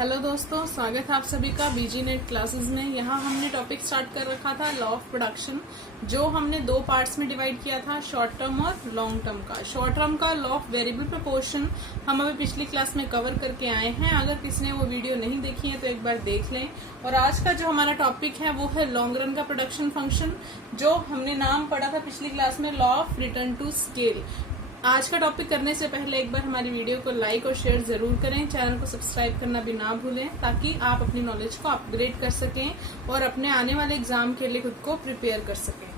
Hello दोस्तों, स्वागत है आप सभी का बीजी नेट क्लासेस में। यहाँ हमने टॉपिक स्टार्ट कर रखा था लॉ ऑफ प्रोडक्शन, जो हमने दो पार्ट्स में डिवाइड किया था, शॉर्ट टर्म और लॉन्ग टर्म का। शॉर्ट टर्म का लॉ ऑफ वेरिएबल प्रोपोर्शन हम अभी पिछली क्लास में कवर करके आए हैं। अगर किसी ने वो वीडियो नहीं देखी है तो एक बार देख लें। और आज का जो हमारा टॉपिक है वो है लॉन्ग रन का प्रोडक्शन फंक्शन, जो हमने नाम पढ़ा था पिछली क्लास में law of return to scale. आज का टॉपिक करने से पहले एक बार हमारी वीडियो को लाइक और शेयर जरूर करें, चैनल को सब्सक्राइब करना भी ना भूलें, ताकि आप अपनी नॉलेज को अपग्रेड कर सकें और अपने आने वाले एग्जाम के लिए खुद को प्रिपेयर कर सकें।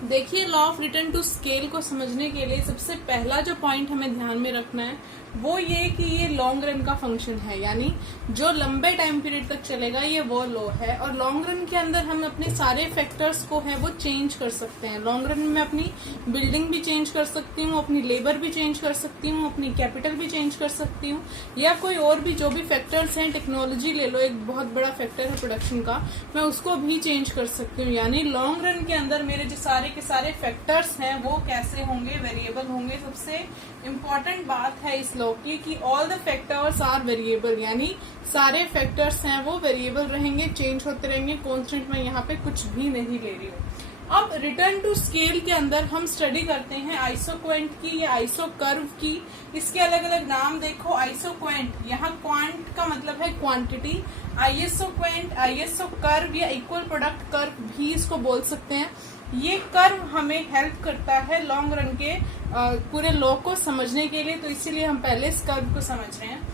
देखिए, law of return to scale को समझने के लिए सबसे पहला जो पॉइंट हमें ध्यान में रखना है वो ये कि ये लॉन्ग रन का फंक्शन है, यानी जो लंबे टाइम पीरियड तक चलेगा ये वो लॉ है। और लॉन्ग रन के अंदर हम अपने सारे फैक्टर्स को है वो चेंज कर सकते हैं। लॉन्ग रन में अपनी बिल्डिंग भी चेंज कर सकती हूँ, अपनी लेबर भी चेंज कर सकती हूँ, अपनी कैपिटल भी चेंज कर सकती हूँ, या कोई और भी जो भी फैक्टर्स हैं, टेक्नोलॉजी ले लो, एक बहुत बड़ा फैक्टर है प्रोडक्शन का, मैं उसको भी चेंज कर सकती हूँ। यानी लॉन्ग रन के अंदर मेरे जो सारे के सारे फैक्टर्स हैं वो कैसे होंगे, वेरिएबल होंगे। सबसे इम्पोर्टेंट बात है इस लॉ की कि all the factors are variable, यानी सारे फैक्टर्स हैं वो वेरिएबल रहेंगे, चेंज होते रहेंगे। कॉन्स्टेंट मैं यहाँ पे कुछ भी नहीं ले रही हूँ। अब रिटर्न टू स्केल के अंदर हम स्टडी करते हैं आइसोक्वेंट की या आइसोकर्व की। इसके अलग अलग नाम देखो। आइसोक्वेंट, यहाँ क्वांट का मतलब है क्वांटिटी। आइसोक्वेंट, आइसोकर्व या इक्वल प्रोडक्ट कर्व भी इसको बोल सकते हैं। ये कर्व हमें हेल्प करता है लॉन्ग रन के पूरे लॉ को समझने के लिए, तो इसीलिए हम पहले इस कर्व को समझ रहे हैं।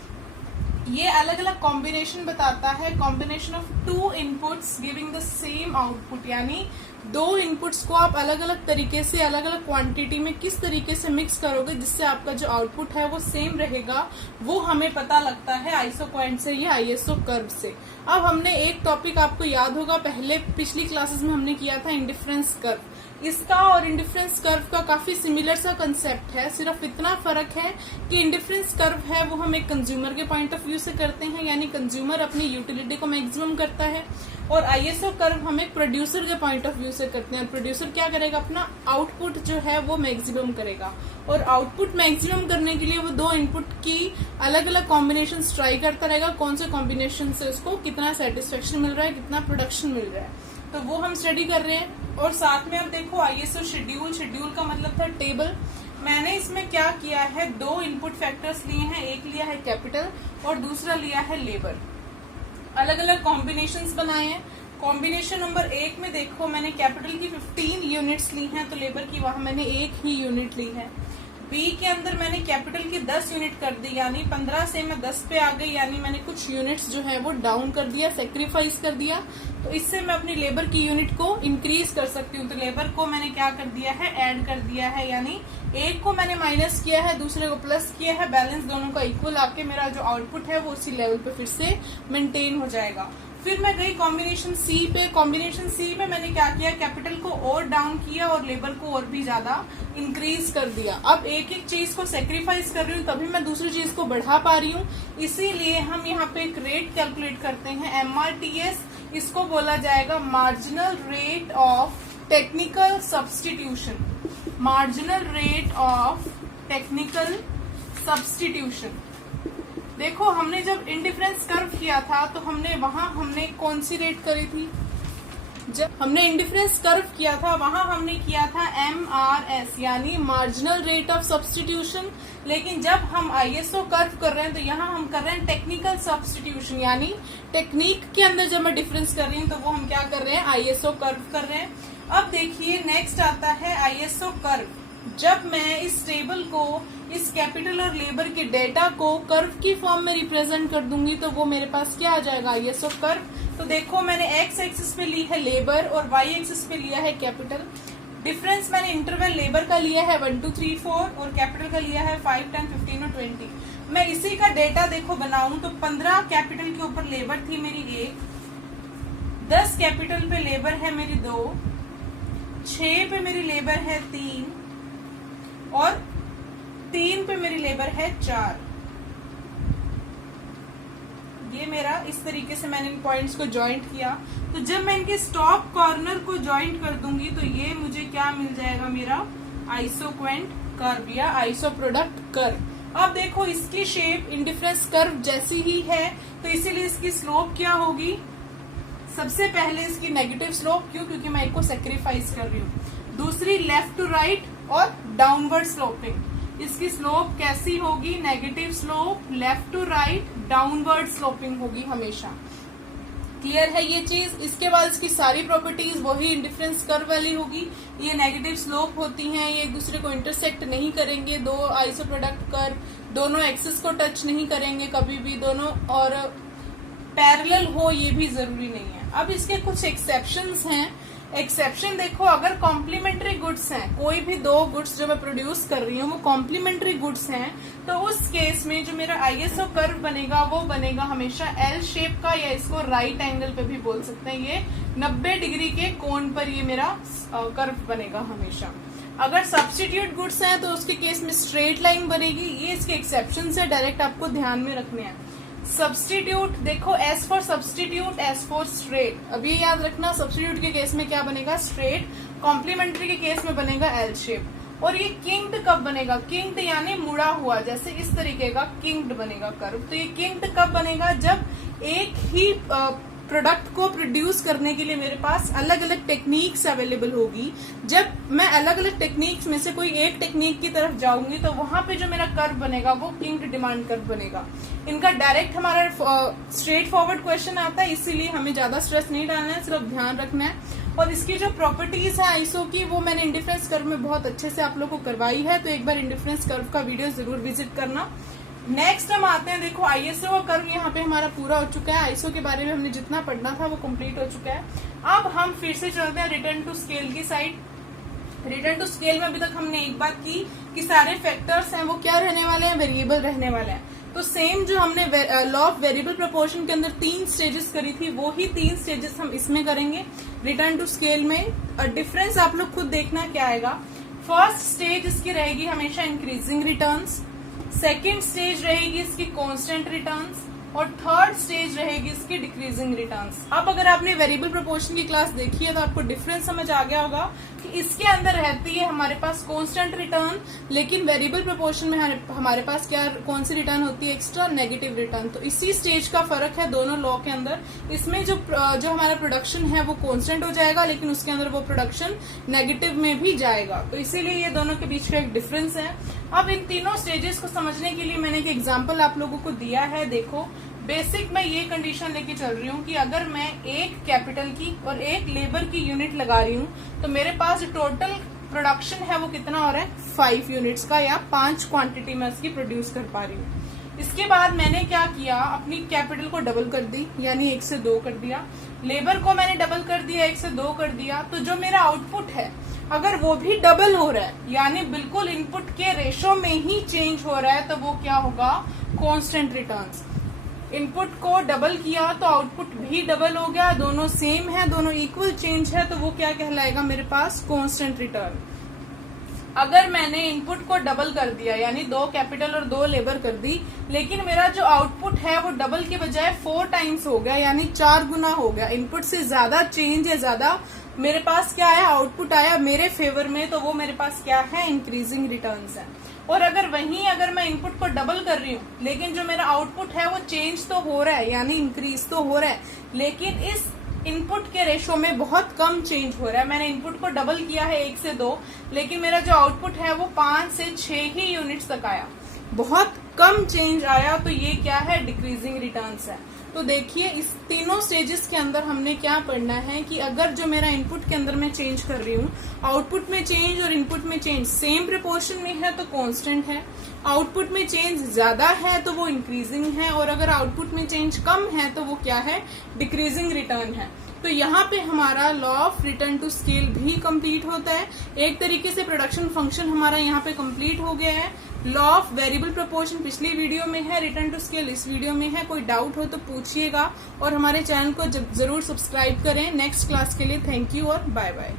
ये अलग अलग कॉम्बिनेशन बताता है, combination of to inputs giving the same output, यानी दो इनपुट्स को आप अलग अलग तरीके से अलग अलग क्वांटिटी में किस तरीके से मिक्स करोगे जिससे आपका जो आउटपुट है वो सेम रहेगा, वो हमें पता लगता है आइसोक्वेंट से या आईएसओ कर्व से। अब हमने एक टॉपिक आपको याद होगा, पहले पिछली क्लासेस में हमने किया था इंडिफरेंस कर्व। इसका और इंडिफरेंस कर्व का काफी सिमिलर सा कंसेप्ट है, सिर्फ इतना फर्क है कि इंडिफरेंस कर्व है वो हम एक कंज्यूमर के पॉइंट ऑफ व्यू से करते हैं, यानी कंज्यूमर अपनी यूटिलिटी को मैक्सिमम करता है। और आईएसओ कर्व हम एक प्रोड्यूसर के पॉइंट ऑफ व्यू से करते हैं। प्रोड्यूसर क्या करेगा, अपना आउटपुट जो है वो मैक्सिमम करेगा, और आउटपुट मैक्सिमम करने के लिए वो दो इनपुट की अलग अलग कॉम्बिनेशन ट्राई करता रहेगा, कौन से कॉम्बिनेशन से उसको कितना सेटिस्फेक्शन मिल रहा है, कितना प्रोडक्शन मिल रहा है, तो वो हम स्टडी कर रहे हैं। और साथ में आप देखो आईएसओ शेड्यूल, शेड्यूल का मतलब था टेबल। मैंने इसमें क्या किया है, दो इनपुट फैक्टर्स लिए हैं, एक लिया है कैपिटल और दूसरा लिया है लेबर। अलग अलग कॉम्बिनेशंस बनाए हैं। कॉम्बिनेशन नंबर 1 में देखो, मैंने कैपिटल की 15 यूनिट्स ली हैं, तो लेबर की वहां मैंने एक ही यूनिट ली है। बी के अंदर मैंने कैपिटल की 10 यूनिट कर दी, यानी 15 से मैं 10 पे आ गई, यानी मैंने कुछ यूनिट्स जो है वो डाउन कर दिया, सेक्रीफाइस कर दिया। तो इससे मैं अपनी लेबर की यूनिट को इंक्रीज कर सकती हूँ। तो लेबर को मैंने क्या कर दिया है, ऐड कर दिया है, यानी एक को मैंने माइनस किया है, दूसरे को प्लस किया है, बैलेंस दोनों का इक्वल आके मेरा जो आउटपुट है वो उसी लेवल पे फिर से मेंटेन हो जाएगा। फिर मैं गई कॉम्बिनेशन सी पे। कॉम्बिनेशन सी में मैंने क्या किया, कैपिटल को और डाउन किया और लेबर को और भी ज्यादा इंक्रीज कर दिया। अब एक एक चीज को सेक्रीफाइस कर रही हूँ तभी मैं दूसरी चीज को बढ़ा पा रही हूँ। इसीलिए हम यहाँ पे एक रेट कैलकुलेट करते हैं, MRTS। इसको बोला जाएगा marginal rate of technical substitution. Marginal rate of technical substitution. देखो, हमने जब इंडिफरेंस कर्व किया था तो हमने कौन सी रेट करी थी, जब हमने इंडिफरेंस कर्व किया था वहां हमने किया था MRS, यानी मार्जिनल रेट ऑफ सब्सटीट्यूशन। लेकिन जब हम आईएसओ कर्व कर रहे हैं तो यहाँ हम कर रहे हैं टेक्निकल सब्सटीट्यूशन, यानी टेक्निक के अंदर जब मैं डिफरेंस कर रही हूँ तो वो हम क्या कर रहे हैं, आईएसओ कर्व कर रहे हैं। अब देखिए, नेक्स्ट आता है आईएसओ कर्व। जब मैं इस टेबल को, इस कैपिटल और लेबर के डेटा को कर्व की फॉर्म में रिप्रेजेंट कर दूंगी तो वो मेरे पास क्या आ जाएगा, आईएसओ कर्व। तो देखो, मैंने एक्स एक्सिस पे ली है लेबर और वाई एक्सिस पे लिया है कैपिटल। डिफरेंस मैंने इंटरवल लेबर का लिया है 1 2 3 4 और कैपिटल का लिया है 5 10 15 और 20। मैं इसी का डेटा देखो बनाऊं तो 15 कैपिटल के ऊपर लेबर थी मेरी 1, 10 कैपिटल पे लेबर है मेरी 2, 6 पे मेरी लेबर है 3 और 3 पे मेरी लेबर है 4। ये मेरा इस तरीके से मैंने इन पॉइंट्स को ज्वाइंट किया। तो जब मैं इनके स्टॉप कॉर्नर को ज्वाइंट कर दूंगी तो ये मुझे क्या मिल जाएगा, मेरा आइसोक्वेंट कर्व या आइसो प्रोडक्ट कर्व। अब देखो इसकी शेप इंडिफरेंस कर्व जैसी ही है, तो इसीलिए इसकी स्लोप क्या होगी, सबसे पहले इसकी नेगेटिव स्लोप, क्यों, क्योंकि मैं एक को सेक्रीफाइस कर रही हूँ। दूसरी लेफ्ट टू राइट और डाउनवर्ड स्लोपिंग, इसकी स्लोप कैसी होगी, negative slope, left to right, downward sloping होगी हमेशा। क्लियर है ये चीज। इसके बाद इसकी सारी प्रॉपर्टीज वही इंडिफरेंस कर्व वाली होगी। ये नेगेटिव स्लोप होती हैं, ये एक दूसरे को इंटरसेक्ट नहीं करेंगे, दो आइसो प्रोडक्ट कर्व दोनों एक्सिस को टच नहीं करेंगे कभी भी, दोनों और पैरेलल हो ये भी जरूरी नहीं है। अब इसके कुछ एक्सेप्शंस हैं। एक्सेप्शन देखो, अगर कॉम्प्लीमेंट्री गुड्स हैं, कोई भी दो गुड्स जो मैं प्रोड्यूस कर रही हूँ वो कॉम्प्लीमेंट्री गुड्स हैं, तो उस केस में जो मेरा आईएसओ कर्व बनेगा वो बनेगा हमेशा एल शेप का, या इसको राइट एंगल पे भी बोल सकते हैं। ये 90 डिग्री के कोण पर ये मेरा कर्व बनेगा हमेशा। अगर सब्स्टिट्यूट गुड्स हैं तो उसके केस में स्ट्रेट लाइन बनेगी। ये इसके एक्सेप्शन है, डायरेक्ट आपको ध्यान में रखने हैं। सब्स्टिट्यूट देखो, S for substitute, S for straight. अब ये याद रखना, सब्स्टिट्यूट के केस में क्या बनेगा, स्ट्रेट, कॉम्प्लीमेंट्री के केस में बनेगा एल शेप। और ये किंक्ड कब बनेगा, किंक्ड यानी मुड़ा हुआ, जैसे इस तरीके का किंक्ड बनेगा कर्व। तो ये किंक्ड कब बनेगा, जब एक ही प्रोडक्ट को प्रोड्यूस करने के लिए मेरे पास अलग अलग टेक्निक्स अवेलेबल होगी। जब मैं अलग अलग टेक्निक्स में से कोई एक टेक्निक की तरफ जाऊंगी तो वहां पे जो मेरा कर्व बनेगा वो किंक्ड डिमांड कर्व बनेगा। इनका डायरेक्ट हमारा स्ट्रेट फॉरवर्ड क्वेश्चन आता है, इसीलिए हमें ज्यादा स्ट्रेस नहीं डालना है, सिर्फ ध्यान रखना है। और इसकी जो प्रॉपर्टीज है आईसो की, वो मैंने इंडिफरेंस कर्व में बहुत अच्छे से आप लोग को करवाई है, तो एक बार इंडिफरेंस कर्व का वीडियो जरूर विजिट करना। नेक्स्ट हम आते हैं, देखो आईएसओ का कर्व यहाँ पे हमारा पूरा हो चुका है। आईएसओ के बारे में हमने जितना पढ़ना था वो कंप्लीट हो चुका है। अब हम फिर से चलते हैं रिटर्न टू स्केल की साइड। रिटर्न टू स्केल में अभी तक हमने एक बात की कि सारे फैक्टर्स हैं वो क्या रहने वाले हैं, वेरिएबल रहने वाले हैं। तो सेम जो हमने लॉ ऑफ वेरिएबल प्रोपोर्शन के अंदर 3 स्टेजेस करी थी, वो ही 3 स्टेजेस हम इसमें करेंगे रिटर्न टू स्केल में। डिफरेंस आप लोग खुद देखना क्या आएगा। फर्स्ट स्टेज इसकी रहेगी हमेशा इंक्रीजिंग रिटर्न्स, सेकेंड स्टेज रहेगी इसकी कांस्टेंट रिटर्न्स, और थर्ड स्टेज रहेगी इसकी डिक्रीजिंग रिटर्न्स। अब अगर आपने वेरिएबल प्रोपोर्शन की क्लास देखी है तो आपको डिफरेंस समझ आ गया होगा कि इसके अंदर रहती है हमारे पास कांस्टेंट रिटर्न, लेकिन वेरिएबल प्रोपोर्शन में हमारे पास क्या कौन सी रिटर्न होती है, एक्स्ट्रा नेगेटिव रिटर्न। तो इसी स्टेज का फर्क है दोनों लॉ के अंदर। इसमें जो हमारा प्रोडक्शन है वो कांस्टेंट हो जाएगा, लेकिन उसके अंदर वो प्रोडक्शन नेगेटिव में भी जाएगा। तो इसीलिए ये दोनों के बीच का एक डिफरेंस है। अब इन तीनों स्टेजेस को समझने के लिए मैंने एक एग्जाम्पल आप लोगों को दिया है। देखो, बेसिक मैं ये कंडीशन लेके चल रही हूँ कि अगर मैं एक कैपिटल की और एक लेबर की यूनिट लगा रही हूँ तो मेरे पास जो टोटल प्रोडक्शन है वो कितना हो रहा है, 5 यूनिट्स का, या 5 क्वांटिटी में उसकी प्रोड्यूस कर पा रही हूँ। इसके बाद मैंने क्या किया, अपनी कैपिटल को डबल कर दी, यानी 1 से 2 कर दिया। लेबर को मैंने डबल कर दिया, 1 से 2 कर दिया। तो जो मेरा आउटपुट है अगर वो भी डबल हो रहा है, यानी बिल्कुल इनपुट के रेशो में ही चेंज हो रहा है, तो वो क्या होगा, कांस्टेंट रिटर्न्स। इनपुट को डबल किया तो आउटपुट भी डबल हो गया, दोनों सेम है, दोनों इक्वल चेंज है, तो वो क्या कहलाएगा मेरे पास, कांस्टेंट रिटर्न। अगर मैंने इनपुट को डबल कर दिया, यानी 2 कैपिटल और 2 लेबर कर दी, लेकिन मेरा जो आउटपुट है वो डबल के बजाय 4 टाइम्स हो गया, यानी 4 गुना हो गया, इनपुट से ज्यादा चेंज है, ज्यादा मेरे पास क्या आया, आउटपुट आया मेरे फेवर में, तो वो मेरे पास क्या है, इंक्रीजिंग रिटर्न्स है। और अगर मैं इनपुट को डबल कर रही हूँ, लेकिन जो मेरा आउटपुट है वो चेंज तो हो रहा है, यानी इंक्रीज तो हो रहा है, लेकिन इस इनपुट के रेशो में बहुत कम चेंज हो रहा है। मैंने इनपुट को डबल किया है 1 से 2, लेकिन मेरा जो आउटपुट है वो 5 से 6 ही यूनिट्स तक आया, बहुत कम चेंज आया, तो ये क्या है, डिक्रीजिंग रिटर्न्स है। तो देखिए इस तीनों स्टेजेस के अंदर हमने क्या पढ़ना है कि अगर जो मेरा इनपुट के अंदर मैं चेंज कर रही हूँ, आउटपुट में चेंज और इनपुट में चेंज सेम प्रोपोर्शन में है तो कांस्टेंट है, आउटपुट में चेंज ज्यादा है तो वो इंक्रीजिंग है, और अगर आउटपुट में चेंज कम है तो वो क्या है, डिक्रीजिंग रिटर्न है। तो यहाँ पे हमारा law of return to scale भी कंप्लीट होता है। एक तरीके से प्रोडक्शन फंक्शन हमारा यहाँ पे कंप्लीट हो गया है। लॉ ऑफ वेरिएबल प्रोपोर्शन पिछली वीडियो में है, रिटर्न टू स्केल इस वीडियो में है। कोई डाउट हो तो पूछिएगा, और हमारे चैनल को जरूर सब्सक्राइब करें। नेक्स्ट क्लास के लिए थैंक यू और बाय बाय।